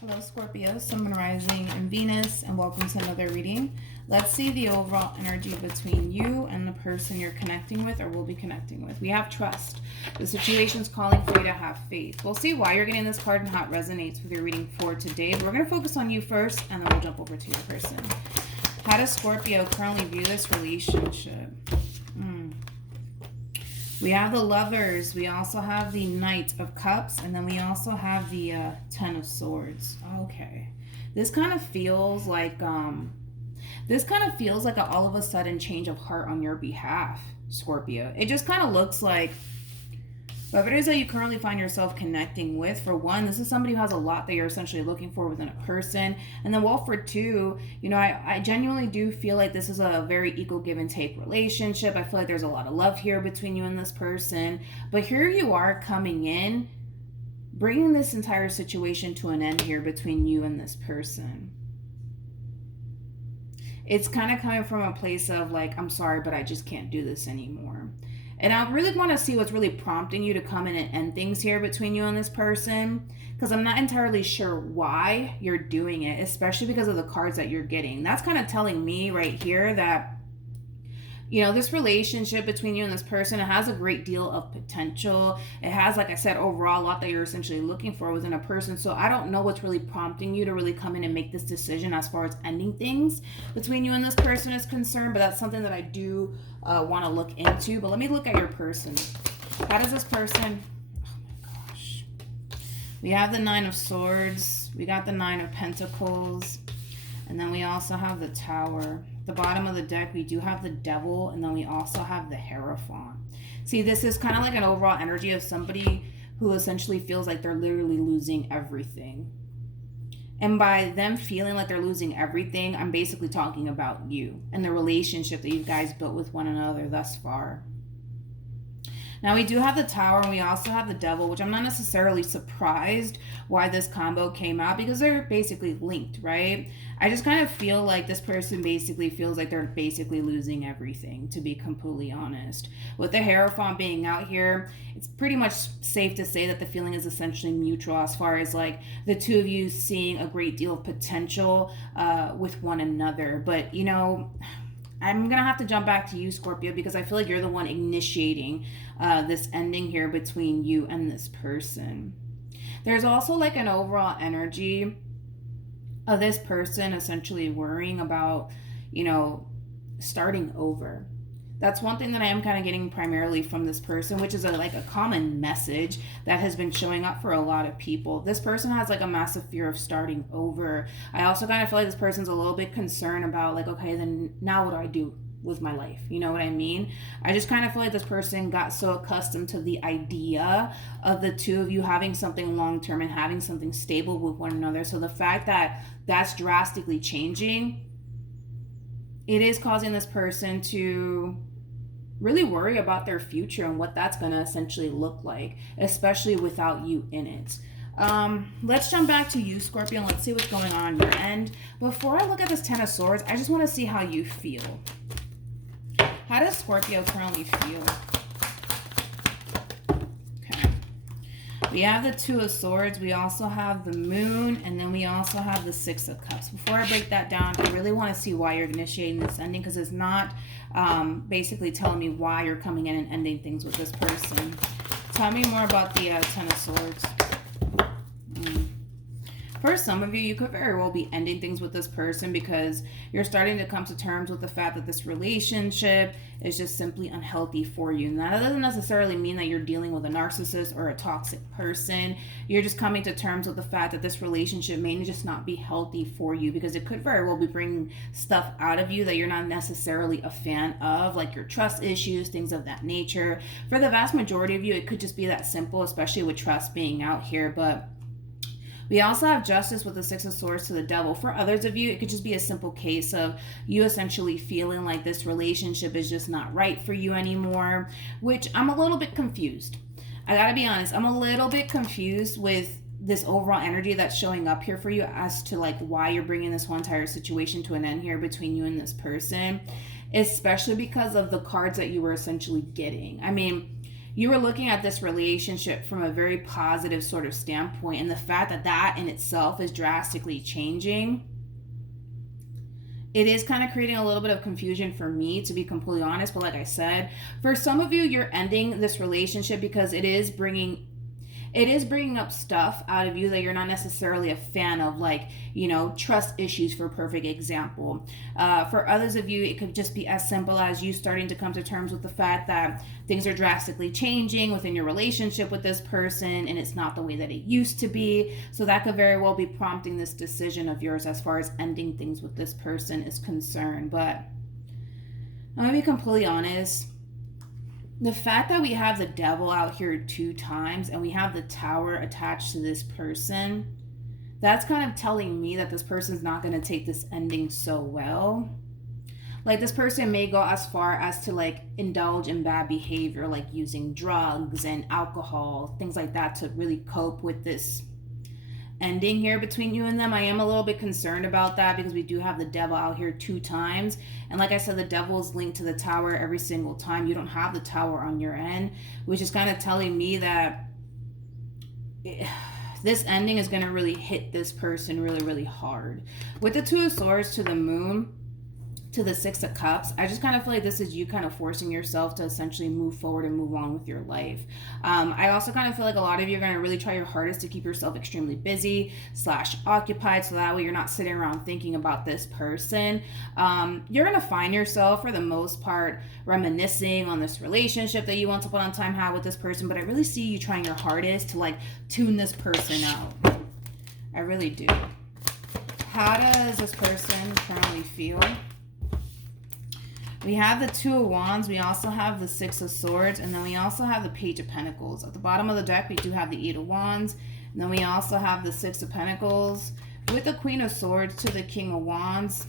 Hello, Scorpio, Sun, Rising, and Venus, and welcome to another reading. Let's see the overall energy between you and the person you're connecting with or will be connecting with. We have trust. The situation is calling for you to have faith. We'll see why you're getting this card and how it resonates with your reading for today. We're going to focus on you first, and then we'll jump over to your person. How does Scorpio currently view this relationship? We have the Lovers, we also have the Knight of Cups, and then we also have the Ten of Swords. Okay. This kind of feels like all of a sudden change of heart on your behalf, Scorpio. It just kind of looks like whoever it is that you currently find yourself connecting with, for one, this is somebody who has a lot that you're essentially looking for within a person. And then, well, for two, I genuinely do feel like this is a very equal give and take relationship. I feel like there's a lot of love here between you and this person. But here you are coming in, bringing this entire situation to an end here between you and this person. It's kind of coming from a place of like, I'm sorry, but I just can't do this anymore. And I really want to see what's really prompting you to come in and end things here between you and this person, because I'm not entirely sure why you're doing it, especially because of the cards that you're getting. That's kind of telling me right here that, this relationship between you and this person, it has a great deal of potential. It has, like I said, overall a lot that you're essentially looking for within a person. So I don't know what's really prompting you to really come in and make this decision as far as ending things between you and this person is concerned. But that's something that I do want to look into. But let me look at your person. How does this person... Oh my gosh. We have the Nine of Swords. We got the Nine of Pentacles. And then we also have the Tower. The bottom of the deck, we do have the Devil, and then we also have the Hierophant. See, this is kind of like an overall energy of somebody who essentially feels like they're literally losing everything. And by them feeling like they're losing everything, I'm basically talking about you and the relationship that you guys built with one another thus far. Now, we do have the Tower, and we also have the Devil, which I'm not necessarily surprised why this combo came out, because they're basically linked, right? I just kind of feel like this person basically feels like they're basically losing everything, to be completely honest. With the Hierophant being out here, it's pretty much safe to say that the feeling is essentially mutual as far as like the two of you seeing a great deal of potential with one another. But, I'm going to have to jump back to you, Scorpio, because I feel like you're the one initiating this ending here between you and this person. There's also like an overall energy of this person essentially worrying about, starting over. That's one thing that I am kind of getting primarily from this person, which is a common message that has been showing up for a lot of people. This person has like a massive fear of starting over. I also kind of feel like this person's a little bit concerned about like, okay, then now what do I do with my life? You know what I mean? I just kind of feel like this person got so accustomed to the idea of the two of you having something long-term and having something stable with one another. So the fact that that's drastically changing, it is causing this person to really worry about their future and what that's going to essentially look like, especially without you in it. Let's jump back to you, Scorpio, and let's see what's going on your end. Before I look at this Ten of Swords, I just want to see how you feel. How does Scorpio currently feel? Okay. We have the Two of Swords. We also have the Moon. And then we also have the Six of Cups. Before I break that down, I really want to see why you're initiating this ending, because it's not basically telling me why you're coming in and ending things with this person. Tell me more about the Ten of Swords. For some of you, you could very well be ending things with this person because you're starting to come to terms with the fact that this relationship is just simply unhealthy for you. Now, that doesn't necessarily mean that you're dealing with a narcissist or a toxic person. You're just coming to terms with the fact that this relationship may just not be healthy for you, because it could very well be bringing stuff out of you that you're not necessarily a fan of, like your trust issues, things of that nature. For the vast majority of you, it could just be that simple, especially with trust being out here. But we also have Justice with the Six of Swords to the Devil. For others of you, it could just be a simple case of you essentially feeling like this relationship is just not right for you anymore, which I'm a little bit confused. I gotta be honest, I'm a little bit confused with this overall energy that's showing up here for you as to like why you're bringing this whole entire situation to an end here between you and this person, especially because of the cards that you were essentially getting. I mean, you were looking at this relationship from a very positive sort of standpoint, and the fact that that in itself is drastically changing, it is kind of creating a little bit of confusion for me, to be completely honest. But like I said, for some of you, you're ending this relationship because it is bringing up stuff out of you that you're not necessarily a fan of, like, you know, trust issues, for perfect example. For others of you, it could just be as simple as you starting to come to terms with the fact that things are drastically changing within your relationship with this person, and it's not the way that it used to be. So that could very well be prompting this decision of yours as far as ending things with this person is concerned. But I'm gonna be completely honest. The fact that we have the devil out here 2 times and we have the tower attached to this person, that's kind of telling me that this person's not going to take this ending so well. Like, this person may go as far as to, like, indulge in bad behavior, like using drugs and alcohol, things like that, to really cope with this ending here between you and them. I am a little bit concerned about that because we do have the devil out here 2 times. And like I said, the devil is linked to the tower every single time. You don't have the tower on your end, which is kind of telling me that this ending is going to really hit this person really, really hard. With the 2 of Swords to the Moon, to the 6 of Cups, I just kind of feel like this is you kind of forcing yourself to essentially move forward and move on with your life. I also kind of feel like a lot of you are going to really try your hardest to keep yourself extremely busy / occupied, so that way you're not sitting around thinking about this person. You're going to find yourself, for the most part, reminiscing on this relationship that you once upon a time had with this person, but I really see you trying your hardest to, like, tune this person out. I really do. How does this person currently feel? We have the 2 of Wands, we also have the 6 of Swords, and then we also have the Page of Pentacles. At the bottom of the deck, we do have the 8 of Wands, and then we also have the 6 of Pentacles, with the Queen of Swords to the King of Wands,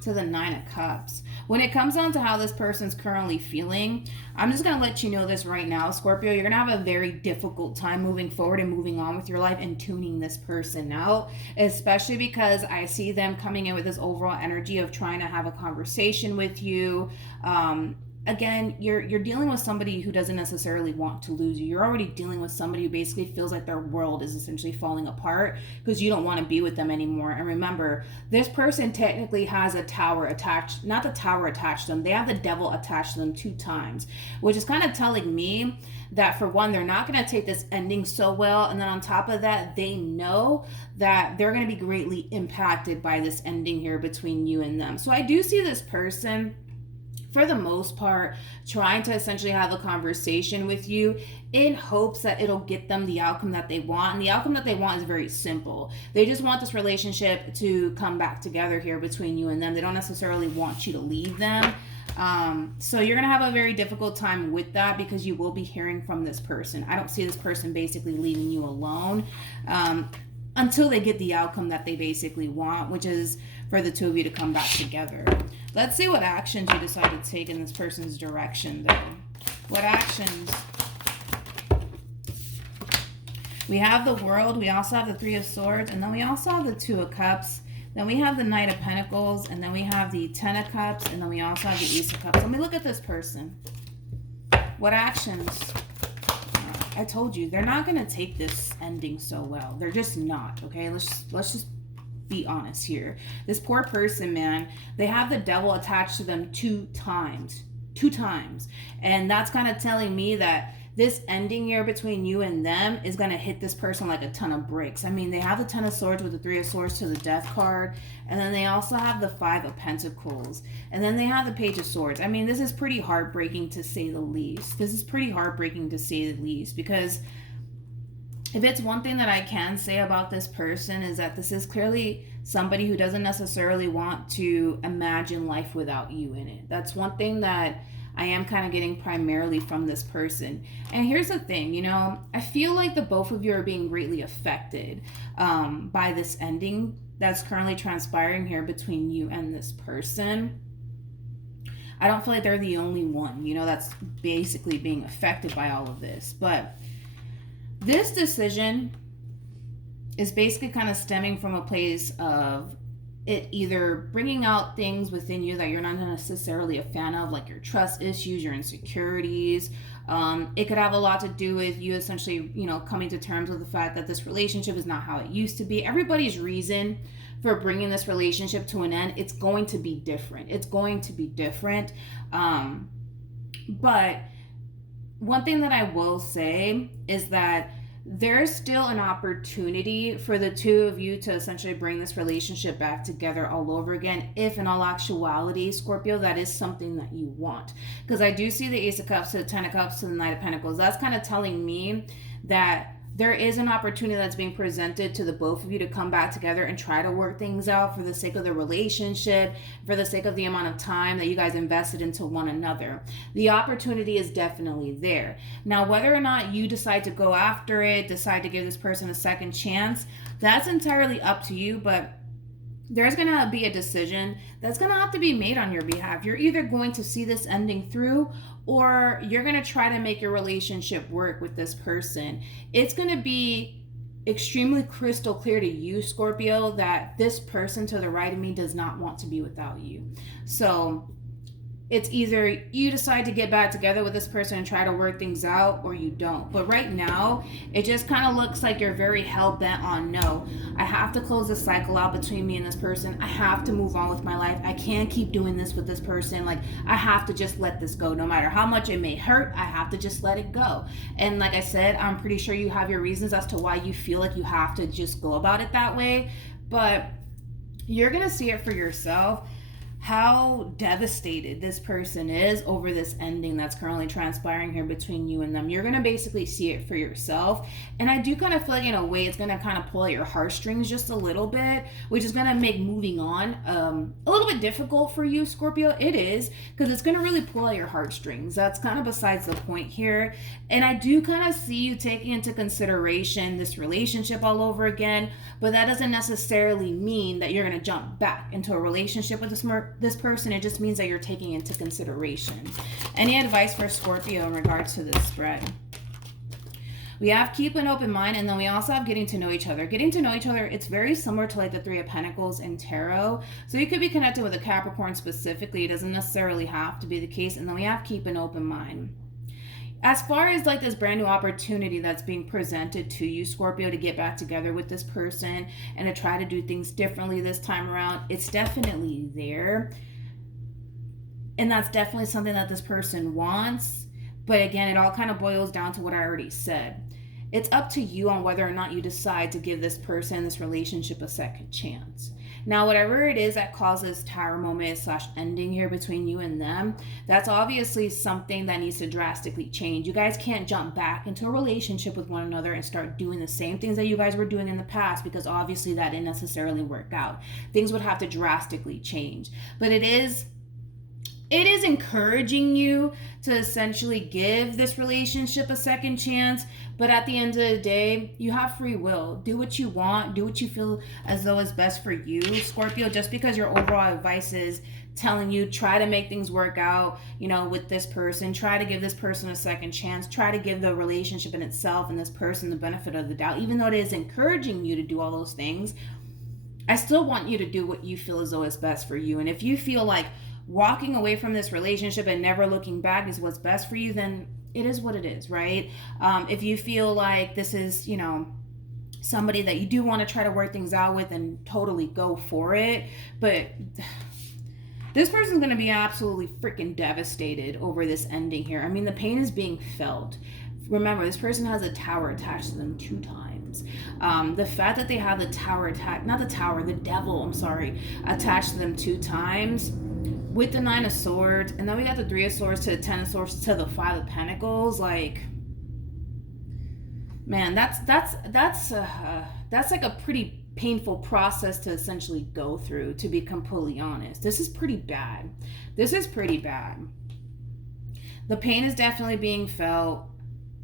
to the 9 of Cups. When it comes down to how this person's currently feeling, I'm just going to let you know this right now, Scorpio. You're going to have a very difficult time moving forward and moving on with your life and tuning this person out, especially because I see them coming in with this overall energy of trying to have a conversation with you. Again, you're dealing with somebody who doesn't necessarily want to lose you. You're already dealing with somebody who basically feels like their world is essentially falling apart because you don't want to be with them anymore. And remember, this person technically has a tower attached, not the tower attached to them, they have the devil attached to them 2 times, which is kind of telling me that, for one, they're not going to take this ending so well, and then on top of that, they know that they're going to be greatly impacted by this ending here between you and them. So I do see this person, for the most part, trying to essentially have a conversation with you in hopes that it'll get them the outcome that they want. And the outcome that they want is very simple. They just want this relationship to come back together here between you and them. They don't necessarily want you to leave them. So you're going to have a very difficult time with that because you will be hearing from this person. I don't see this person basically leaving you alone until they get the outcome that they basically want, which is for the 2 of you to come back together. Let's see what actions you decide to take in this person's direction, though. What actions? We have the World. We also have the 3 of Swords. And then we also have the 2 of Cups. Then we have the Knight of Pentacles. And then we have the 10 of Cups. And then we also have the Ace of Cups. Let me look at this person. What actions? I told you, they're not going to take this ending so well. They're just not, okay? Let's just be honest here. This poor person, man, they have the devil attached to them 2 times. 2 times. And that's kind of telling me that this ending here between you and them is going to hit this person like a ton of bricks. I mean, they have the 10 of Swords with the 3 of Swords to the Death card. And then they also have the 5 of Pentacles. And then they have the Page of Swords. I mean, this is pretty heartbreaking to say the least. This is pretty heartbreaking to say the least, because if it's one thing that I can say about this person is that this is clearly somebody who doesn't necessarily want to imagine life without you in it. That's one thing that I am kind of getting primarily from this person. And here's the thing, you know, I feel like the both of you are being greatly affected by this ending that's currently transpiring here between you and this person. I don't feel like they're the only one, you know, that's basically being affected by all of this. But this decision is basically kind of stemming from a place of it either bringing out things within you that you're not necessarily a fan of, like your trust issues, your insecurities. It could have a lot to do with you essentially, coming to terms with the fact that this relationship is not how it used to be. Everybody's reason for bringing this relationship to an end, it's going to be different. But one thing that I will say is that there's still an opportunity for the two of you to essentially bring this relationship back together all over again, if in all actuality, Scorpio, that is something that you want. Because I do see the Ace of Cups to the Ten of Cups to the Knight of Pentacles. That's kind of telling me that there is an opportunity that's being presented to the both of you to come back together and try to work things out for the sake of the relationship, for the sake of the amount of time that you guys invested into one another. The opportunity is definitely there. Now, whether or not you decide to go after it, decide to give this person a second chance, that's entirely up to you, but there's going to be a decision that's going to have to be made on your behalf. You're either going to see this ending through, or you're going to try to make your relationship work with this person. It's going to be extremely crystal clear to you, Scorpio, that this person to the right of me does not want to be without you. So it's either you decide to get back together with this person and try to work things out, or you don't. But right now, it just kind of looks like you're very hell-bent on, no, I have to close the cycle out between me and this person. I have to move on with my life. I can't keep doing this with this person. Like, I have to just let this go. No matter how much it may hurt, I have to just let it go. And like I said, I'm pretty sure you have your reasons as to why you feel like you have to just go about it that way. But you're going to see it for yourself, how devastated this person is over this ending that's currently transpiring here between you and them. You're going to basically see it for yourself. And I do kind of feel like, in a way, it's going to kind of pull at your heartstrings just a little bit, which is going to make moving on a little bit difficult for you, Scorpio. It is, because it's going to really pull at your heartstrings. That's kind of besides the point here. And I do kind of see you taking into consideration this relationship all over again, but that doesn't necessarily mean that you're going to jump back into a relationship with this person. It just means that you're taking into consideration. Any advice for Scorpio in regards to this spread? We have keep an open mind, and then we also have getting to know each other. Getting to know each other, it's very similar to like the Three of Pentacles in Tarot. So you could be connected with a Capricorn specifically. It doesn't necessarily have to be the case. And then we have keep an open mind. As far as like this brand new opportunity that's being presented to you, Scorpio, to get back together with this person and to try to do things differently this time around, it's definitely there. And that's definitely something that this person wants. But again, it all kind of boils down to what I already said. It's up to you on whether or not you decide to give this person, this relationship, a second chance. Now, whatever it is that causes tower moment / ending here between you and them, that's obviously something that needs to drastically change. You guys can't jump back into a relationship with one another and start doing the same things that you guys were doing in the past, because obviously that didn't necessarily work out. Things would have to drastically change. But it is encouraging you to essentially give this relationship a second chance. But at the end of the day, you have free will. Do what you want. Do what you feel as though is best for you, Scorpio. Just because your overall advice is telling you, try to make things work out, with this person. Try to give this person a second chance. Try to give the relationship in itself and this person the benefit of the doubt. Even though it is encouraging you to do all those things, I still want you to do what you feel as though is best for you. And if you feel like walking away from this relationship and never looking back is what's best for you, then it is what it is, right? If you feel like this is, somebody that you do want to try to work things out with, and totally go for it. But this person's going to be absolutely freaking devastated over this ending here. I mean, the pain is being felt. Remember, this person has a tower attached to them 2 times. The fact that they have the devil, attached to them 2 times, with the 9 of Swords, and then we got the 3 of Swords to the 10 of Swords to the 5 of Pentacles. Like, man, that's like a pretty painful process to essentially go through, to be completely honest. This is pretty bad. The pain is definitely being felt.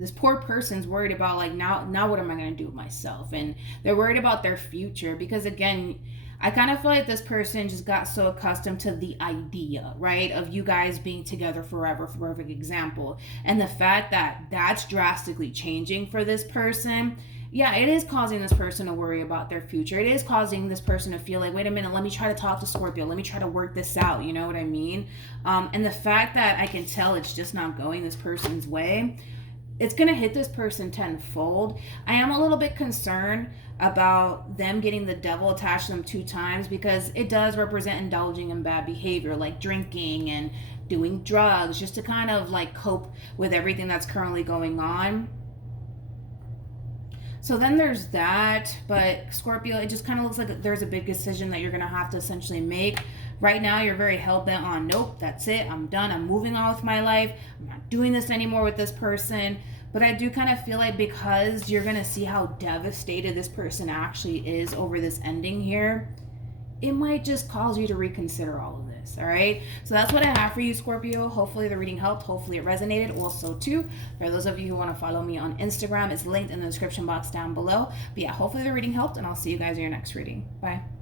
This poor person's worried about, like, now what am I going to do with myself? And they're worried about their future, because again, I kind of feel like this person just got so accustomed to the idea, right, of you guys being together forever, for perfect example. And the fact that that's drastically changing for this person, Yeah, it is causing this person to worry about their future. It is causing this person to feel like, wait a minute, let me try to talk to Scorpio. Let me try to work this out. You know what I mean? And the fact that I can tell it's just not going this person's way, it's going to hit this person tenfold. I am a little bit concerned about them getting the devil attached to them 2 times, because it does represent indulging in bad behavior, like drinking and doing drugs, just to kind of like cope with everything that's currently going on. So then there's that. But Scorpio, it just kind of looks like there's a big decision that you're going to have to essentially make. Right now, you're very hell-bent on, nope, that's it, I'm done, I'm moving on with my life, I'm not doing this anymore with this person. But I do kind of feel like, because you're going to see how devastated this person actually is over this ending here, it might just cause you to reconsider all of this. All right, so that's what I have for you, Scorpio. Hopefully the reading helped. Hopefully it resonated. Also too, for those of you who want to follow me on Instagram, it's linked in the description box down below. But yeah, hopefully the reading helped, and I'll see you guys in your next reading. Bye.